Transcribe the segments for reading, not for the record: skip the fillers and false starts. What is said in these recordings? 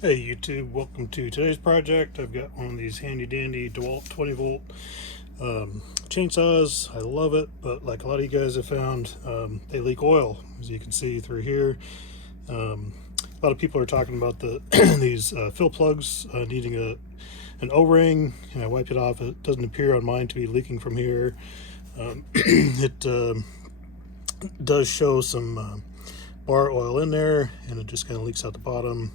Hey YouTube, welcome to today's project. I've got one of these handy dandy DeWalt 20 volt chainsaws. I love it, but like a lot of you guys have found, they leak oil, as you can see through here. A lot of people are talking about the these fill plugs needing an O-ring, and I wiped it off. It doesn't appear on mine to be leaking from here. It does show some bar oil in there, and it just kind of leaks out the bottom.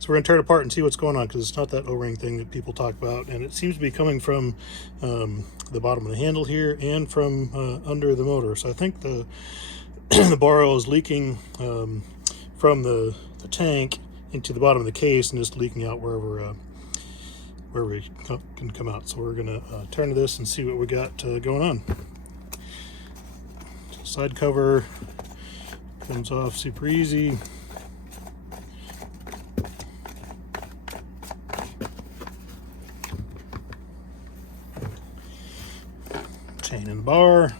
So we're going to tear it apart and see what's going on, because it's not that O-ring thing that people talk about, and it seems to be coming from the bottom of the handle here and from under the motor. So I think the the bar oil is leaking from the tank into the bottom of the case and just leaking out wherever it can come out. So we're going to turn to this and see what we got going on. Side cover comes off super easy. Chain and bar,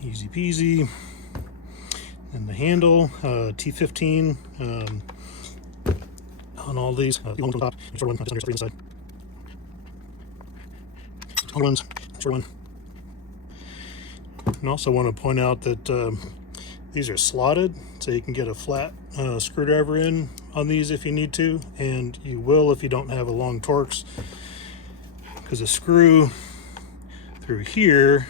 easy peasy. And the handle, T15 on all these. The long one on top, the short one just under inside. Long ones, short one. And also want to point out that these are slotted, so you can get a flat screwdriver in on these if you need to, and you will if you don't have a long Torx, because a screw through here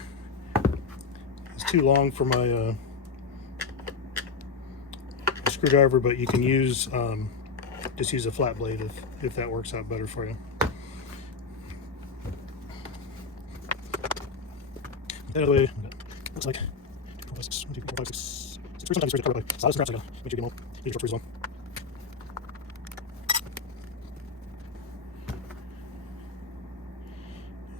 is too long for my screwdriver, but you can use just use a flat blade if that works out better for you. That way, looks like 2, 4, 5, 6, 1, 2, 3, 4, 5, 6, 6 3, sometimes you cover it. So this scraps, I gotta make sure you get them all. Need to short as well.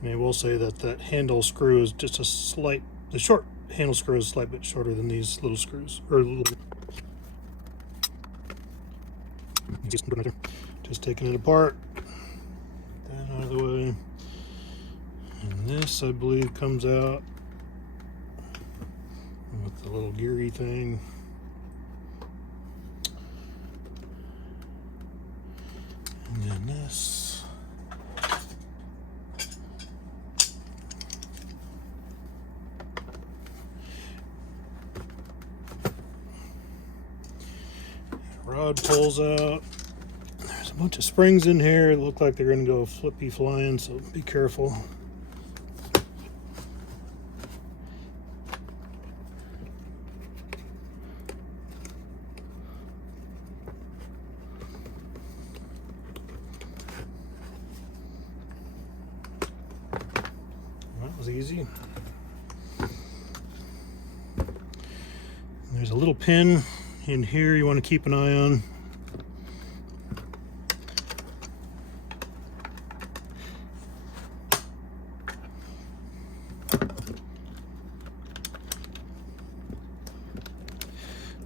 And I will say that that handle screw is just a slight, the short handle screw is a slight bit shorter than these little screws, or a little bit. You see something right there. Just taking it apart. Get that out of the way. And this, I believe, comes out with the little geary thing. And then this. Rod pulls out. There's a bunch of springs in here. It look like they're going to go flippy flying, so be careful. That was easy. There's a little pin in here you want to keep an eye on.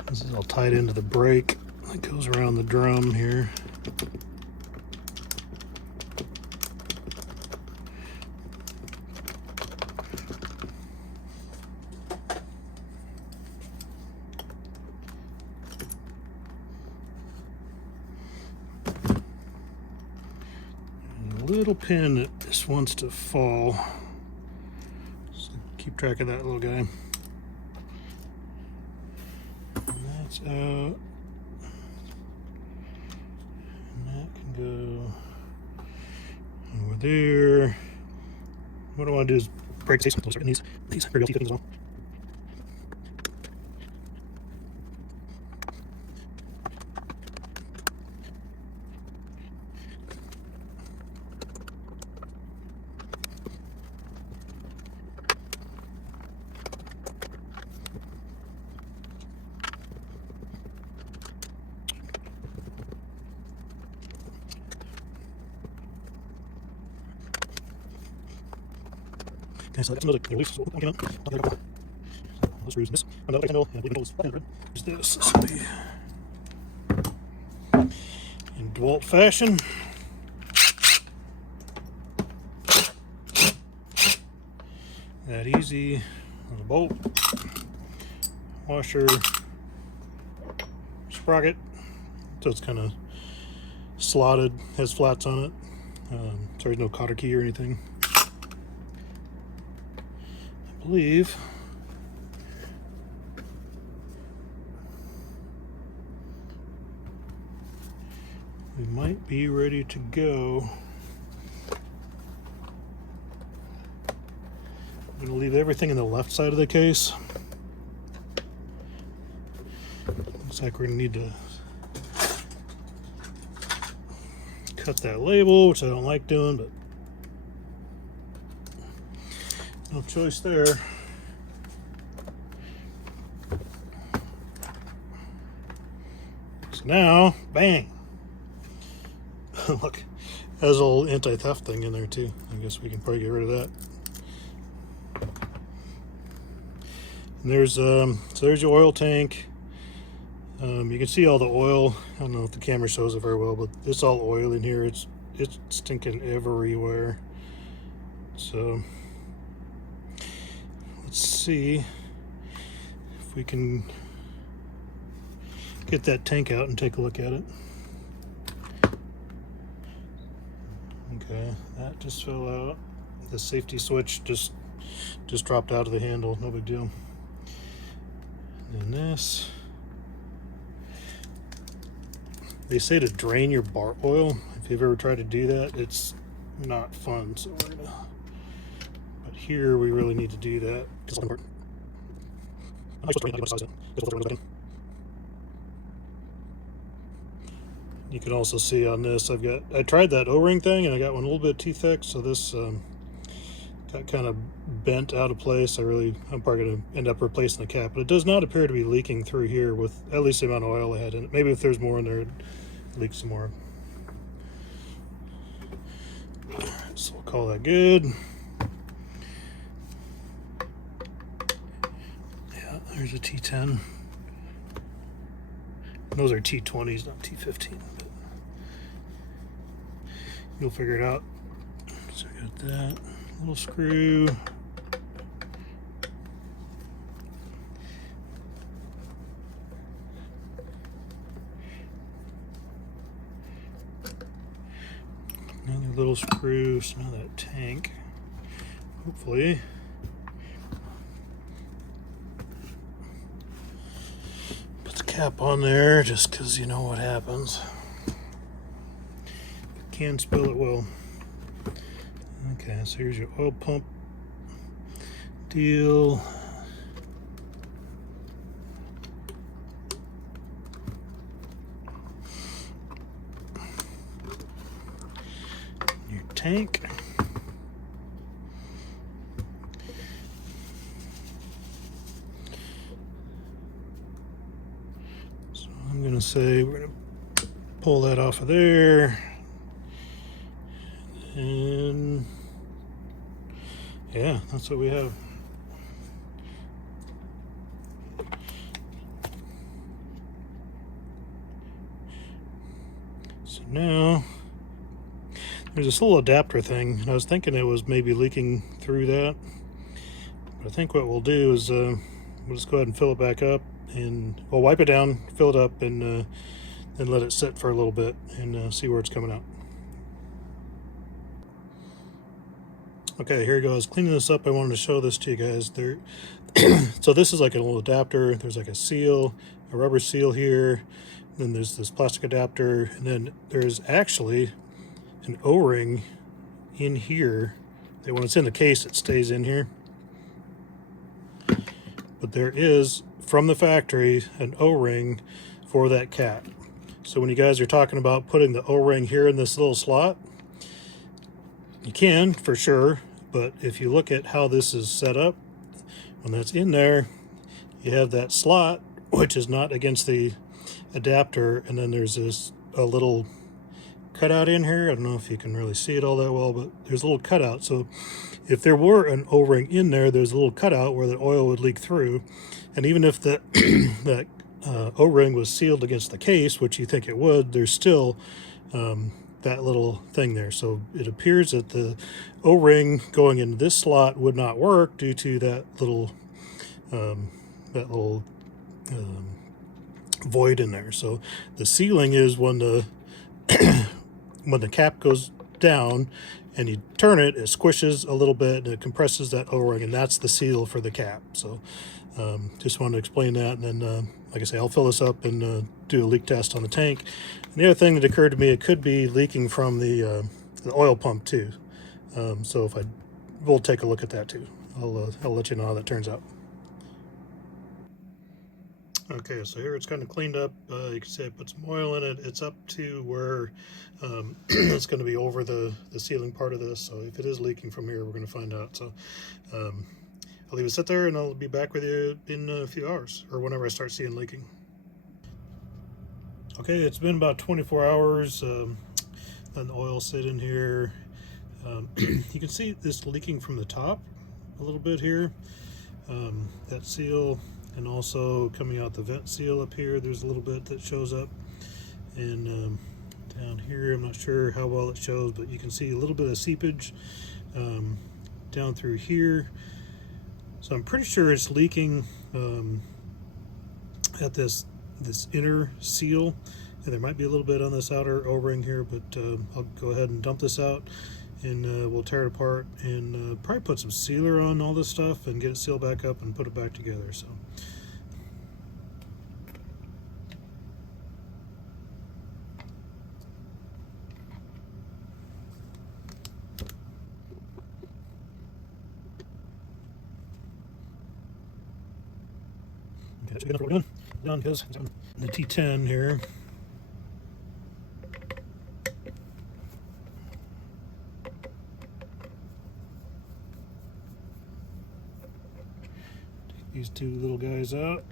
This is all tied into the brake that goes around the drum here. Little pin that just wants to fall, so keep track of that little guy. And that's out, and that can go over there. What I want to do is break these. These very well as well. Okay, so I got some of the release. So okay, let's use this. Another handle, and I believe it's this. This will be in DeWalt fashion. That easy. On the bolt, washer, sprocket, so it's kind of slotted, has flats on it. So there's no cotter key or anything. I believe we might be ready to go. I'm going to leave everything in the left side of the case. Looks like we're going to need to cut that label, which I don't like doing, but no choice there. So now, bang! Look, has a little anti-theft thing in there too. I guess we can probably get rid of that. And there's so there's your oil tank. You can see all the oil. I don't know if the camera shows it very well, but it's all oil in here. It's stinking everywhere. So let's see if we can get that tank out and take a look at it. Okay, that just fell out. The safety switch just dropped out of the handle. No big deal. And this, they say to drain your bar oil. If you've ever tried to do that, it's not fun. So we're gonna, but here we really need to do that. You can also see on this, I tried that O-ring thing and I got one a little bit too thick, so this got kind of bent out of place. I'm probably going to end up replacing the cap, but it does not appear to be leaking through here with at least the amount of oil I had in it. Maybe if there's more in there, it'd leak some more. Alright, so we'll call that good. Yeah, there's a T10. Those are T20s, not T15. But you'll figure it out. So I got that little screw. Another little screw. So now that tank, hopefully. Put the cap on there just because you know what happens. If it can spill, it will. Okay, so here's your oil pump deal. Your tank. So I'm going to say we're going to pull that off of there. And yeah, that's what we have. So now there's this little adapter thing, and I was thinking it was maybe leaking through that. But I think what we'll do is we'll just go ahead and fill it back up, and we'll wipe it down, fill it up, and then let it sit for a little bit and see where it's coming out. Okay, here it goes. Cleaning this up, I wanted to show this to you guys. So this is like a little adapter. There's like a seal, a rubber seal here. Then there's this plastic adapter, and then there's actually an O-ring in here. That when it's in the case, it stays in here. But there is, from the factory, an O-ring for that cap. So when you guys are talking about putting the O-ring here in this little slot, you can, for sure, but if you look at how this is set up, when that's in there, you have that slot, which is not against the adapter, and then there's a little cutout in here. I don't know if you can really see it all that well, but there's a little cutout. So if there were an O-ring in there, there's a little cutout where the oil would leak through. And even if the that O-ring was sealed against the case, which you think it would, there's still that little thing there. So it appears that the O-ring going into this slot would not work due to that little void in there. So the sealing is when the when the cap goes down and you turn it, it squishes a little bit and it compresses that O-ring, and that's the seal for the cap. So just wanted to explain that, and then like I say, I'll fill this up and do a leak test on the tank. And the other thing that occurred to me, it could be leaking from the oil pump too. So we'll take a look at that too. I'll let you know how that turns out. Okay, so here it's kind of cleaned up. You can see I put some oil in it. It's up to where it's going to be over the sealing part of this. So if it is leaking from here, we're going to find out. So I'll leave it sit there, and I'll be back with you in a few hours, or whenever I start seeing leaking. Okay, it's been about 24 hours. Letting the oil sit in here. You can see this leaking from the top a little bit here. That seal, and also coming out the vent seal up here, there's a little bit that shows up. And down here, I'm not sure how well it shows, but you can see a little bit of seepage down through here. So I'm pretty sure it's leaking at this inner seal, and there might be a little bit on this outer O-ring here, but I'll go ahead and dump this out, and we'll tear it apart and probably put some sealer on all this stuff and get it sealed back up and put it back together. So okay, that's what we're done because the T10 here. These two little guys out.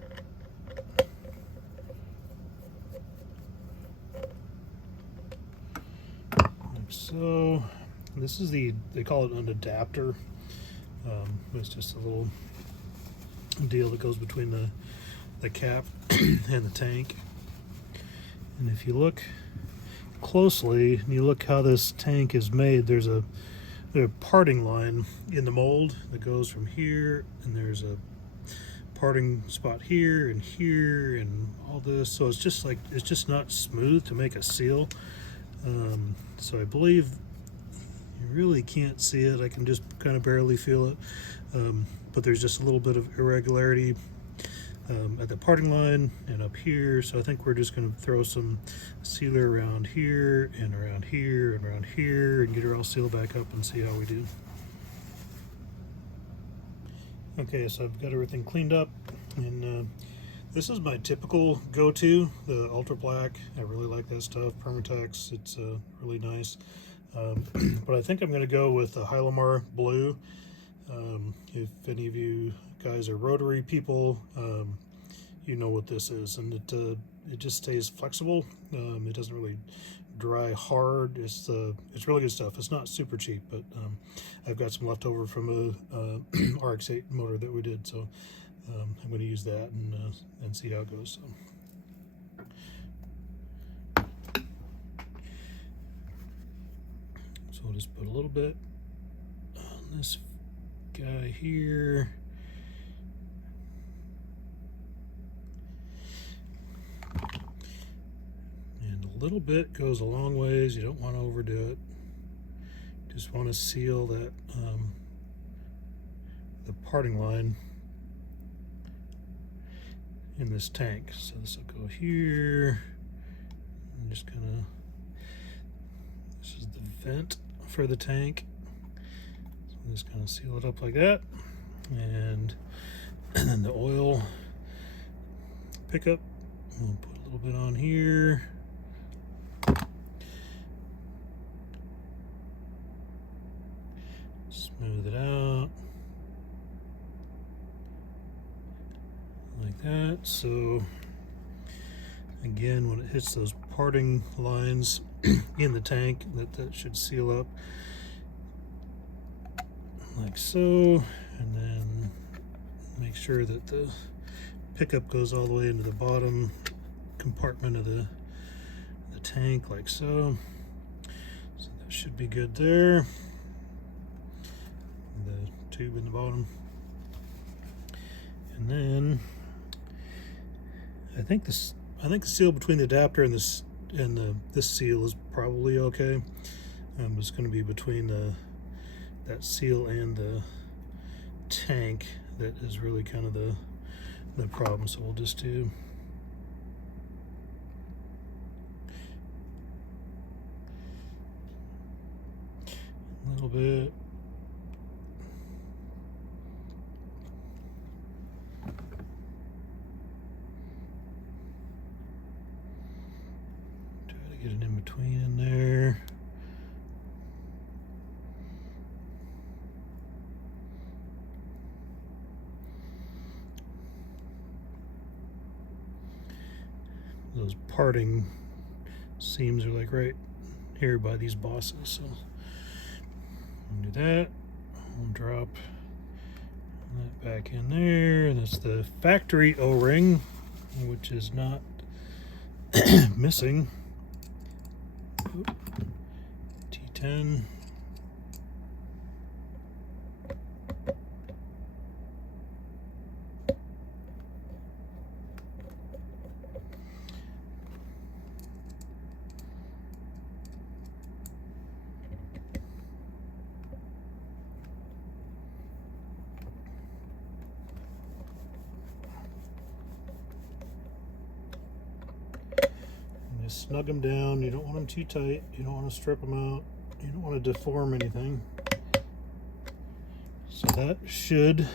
Like so. This is they call it an adapter. It's just a little deal that goes between the cap and the tank. And if you look closely and you look how this tank is made, there's a parting line in the mold that goes from here, and there's a parting spot here and all this, so it's just not smooth to make a seal. So I believe you really can't see it. I can just kind of barely feel it, but there's just a little bit of irregularity at the parting line and up here. So I think we're just going to throw some sealer around here and around here and around here and get her all sealed back up and see how we do. Okay, so I've got everything cleaned up, and this is my typical go-to, the Ultra Black. I really like that stuff, Permatex. It's really nice. But I think I'm going to go with the Hylamar Blue. If any of you guys are rotary people, you know what this is, and it just stays flexible. It doesn't really dry hard. It's really good stuff. It's not super cheap, but I've got some left over from a RX-8 motor that we did, so I'm going to use that and see how it goes. So I'll just put a little bit on this guy here. A little bit goes a long ways. You don't want to overdo it. Just want to seal that the parting line in this tank. So this will go here. I'm just gonna. This is the vent for the tank. So I'm just gonna seal it up like that, and then the oil pickup. We'll put a little bit on here. Smooth it out like that. So again, when it hits those parting lines in the tank, that should seal up like so, and then make sure that the pickup goes all the way into the bottom compartment of the tank like so. So that should be good there. The tube in the bottom, and then I think I think the seal between the adapter and this seal is probably okay. It's going to be between that seal and the tank that is really kind of the problem. So we'll just do a little bit. Try to get it in between in there. Those parting seams are like right here by these bosses, so we'll do that. We'll drop that back in there. That's the factory O-ring, which is not missing. T10. Just snug them down. You don't want them too tight. You don't want to strip them out. You don't want to deform anything. So that should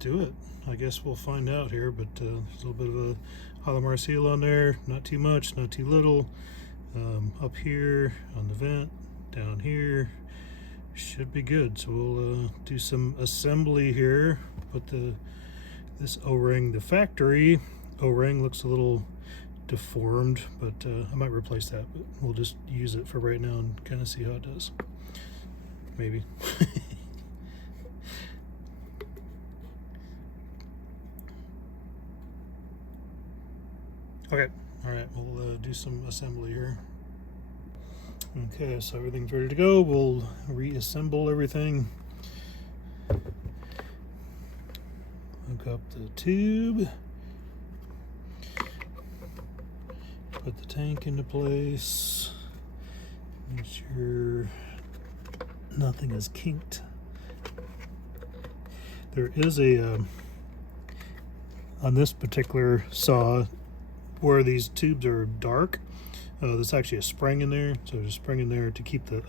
do it. I guess we'll find out here, but there's a little bit of a Halomar seal on there. Not too much, not too little. Up here on the vent, down here. Should be good. So we'll do some assembly here. Put this O-ring, the factory O-ring looks a little deformed, but I might replace that, but we'll just use it for right now and kind of see how it does. Maybe. Okay, all right, we'll do some assembly here. Okay, so everything's ready to go. We'll reassemble everything. Hook up the tube. Put the tank into place. Make sure nothing is kinked. There is a, on this particular saw, where these tubes are dark, there's actually a spring in there. So there's a spring in there to keep the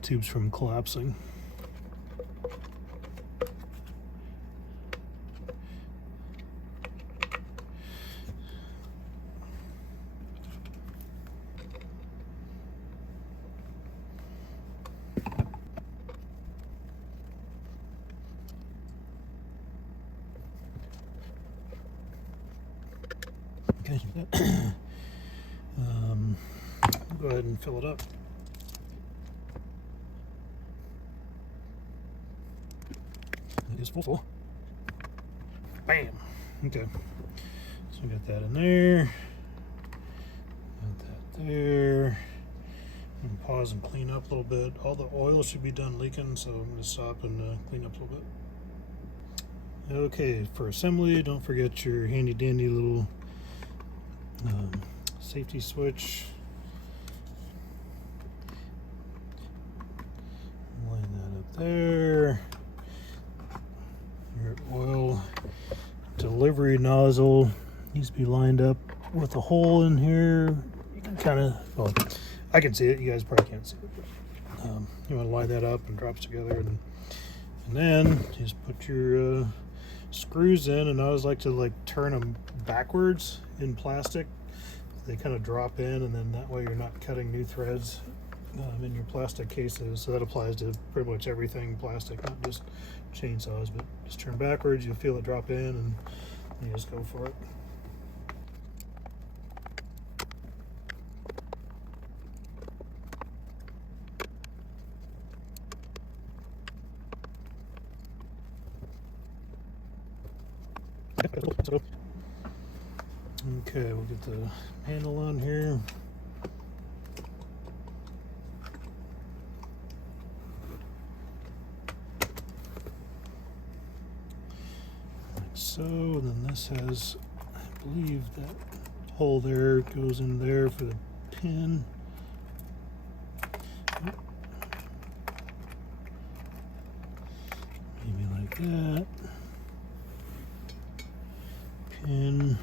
tubes from collapsing. Okay, go ahead and fill it up. It is full. Bam. Okay, so we got that in there. Got that there. I'm gonna pause and clean up a little bit. All the oil should be done leaking, so I'm gonna stop and clean up a little bit. Okay, for assembly, don't forget your handy dandy little safety switch. Line that up there. Your oil delivery nozzle needs to be lined up with a hole in here. You can kind of, well, I can see it. You guys probably can't see it. But, you want to line that up and drops together, and then just put your screws in. And I always like to turn them backwards in plastic. They kind of drop in, and then that way you're not cutting new threads in your plastic cases. So that applies to pretty much everything plastic, not just chainsaws, but just turn backwards, you'll feel it drop in, and you just go for it. Okay, we'll get the handle on here. Like so, then this has believe that hole there goes in there for the pin. Maybe like that. Pin.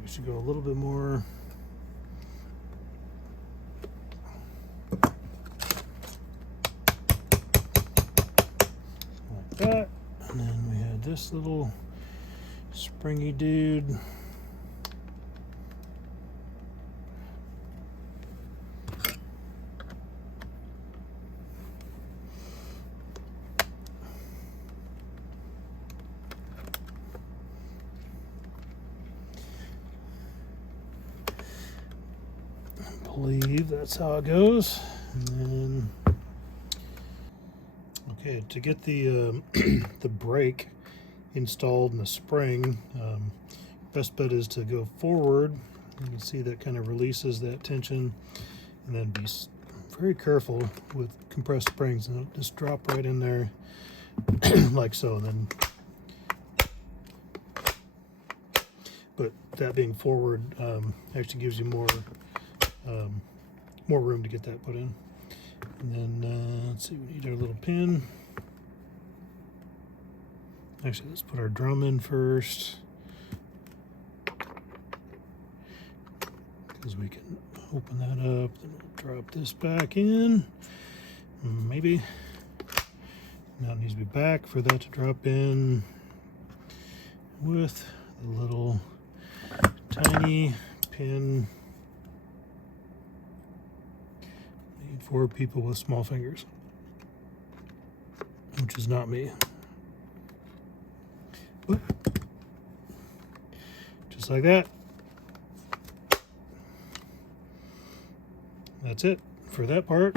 We should go a little bit more. Like that. And then we had this little springy dude. I believe that's how it goes. And then, okay, to get the the brake installed in the spring, best bet is to go forward. You can see that kind of releases that tension, and then be very careful with compressed springs, and it'll just drop right in there like so. And then, but that being forward actually gives you more room to get that put in. And then let's see, we need our little pin. Actually, let's put our drum in first, because we can open that up. Then we'll drop this back in. Maybe. Now it needs to be back for that to drop in with the little tiny pin made for people with small fingers, which is not me. Oop. Just like that. That's it for that part.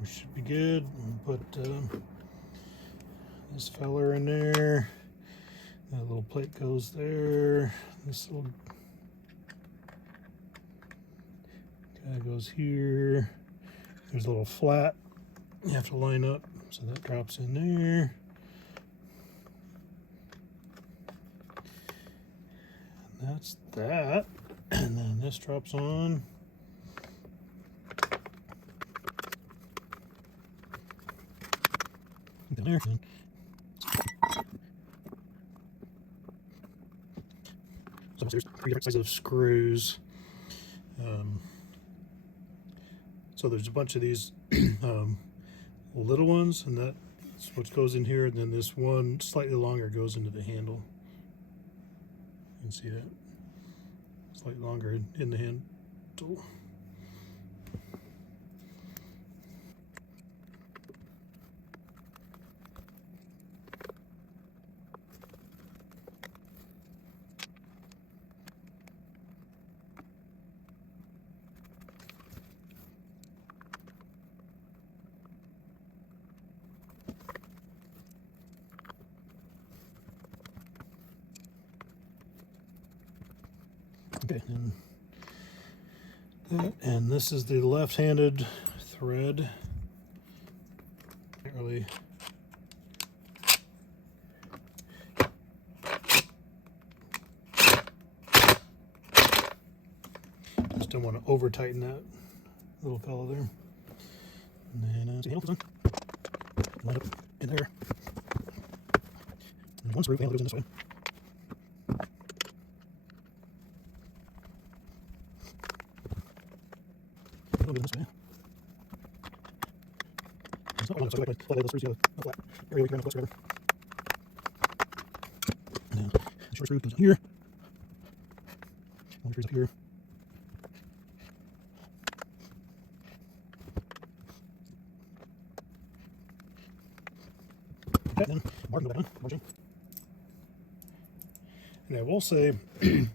We should be good. We'll put this feller in there. That little plate goes there. This little guy goes here. There's a little flat you have to line up, so that drops in there. And that's that. And then this drops on. There. So there's 3 different sizes of screws. So there's a bunch of these little ones, and that's what goes in here. And then this one slightly longer goes into the handle. You can see that slightly longer in the handle. Okay, and this is the left-handed thread. Can't really just don't want to over tighten that little fellow there. And then see, handle line up in there. And one screw handle goes in this way. This way. So, oh, no, so I can pull those screws a flat area we can close together. And then the short screw goes up here. Long screws up here. Okay, then marking that on, marching. And I will say,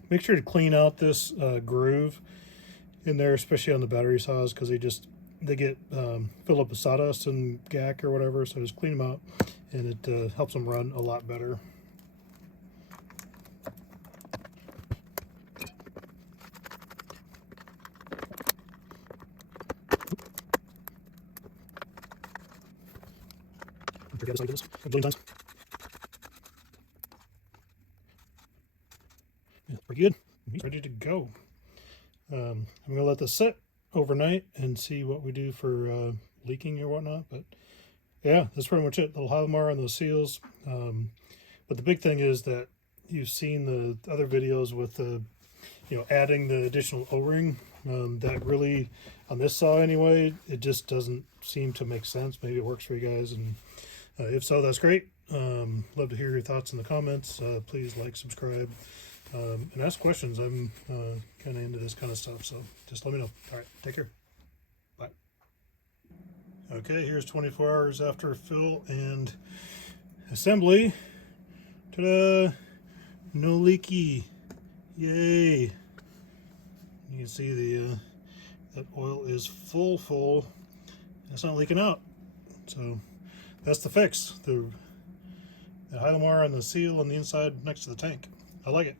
make sure to clean out this groove in there, especially on the battery saws, because they just they get filled up with sawdust and gack or whatever, so just clean them out, and it helps them run a lot better. Forget this, a billion times. Yeah, pretty good. He's ready to go. I'm gonna let this sit overnight and see what we do for leaking or whatnot. But yeah, that's pretty much it. Little Hylamar on those seals. But the big thing is that you've seen the other videos with the, adding the additional O-ring. That really, on this saw anyway, it just doesn't seem to make sense. Maybe it works for you guys, and if so, that's great. Love to hear your thoughts in the comments. Please like, subscribe, and ask questions. I'm kind of into this kind of stuff, so just let me know. All right, take care. Bye. Okay, here's 24 hours after fill and assembly. Ta-da! No leaky. Yay! You can see the that oil is full. It's not leaking out. So that's the fix. The Hylamar on the seal on the inside next to the tank. I like it.